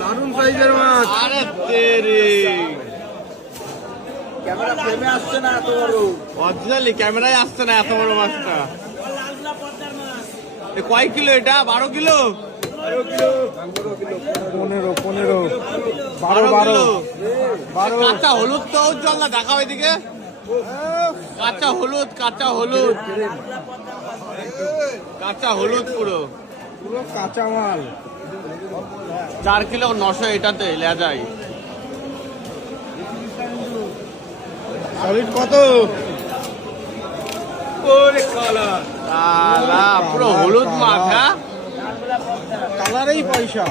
দারুণ সাইজের মাছ। আরে তেরে ক্যামেরা ফ্রেমে আসছে না এত বড়, অরিজিনালি ক্যামেরায় আসছে না এত বড় মাছটা। কয় কিলো এটা? 12 কিলো, 15, 12, 12। কাঁচা হলুদ তো উজ্জ্বল না, দেখাও এদিকে। কাঁচা হলুদ, কাঁচা হলুদ, কাঁচা হলুদ, পুরো পুরো কাঁচা মাল। 4 কিলো 900 এটাতে লেজাই। সলিড কত? ওরে কালা পুরো হলুদ মাছ। হ্যাঁ, কালারেই পয়সা।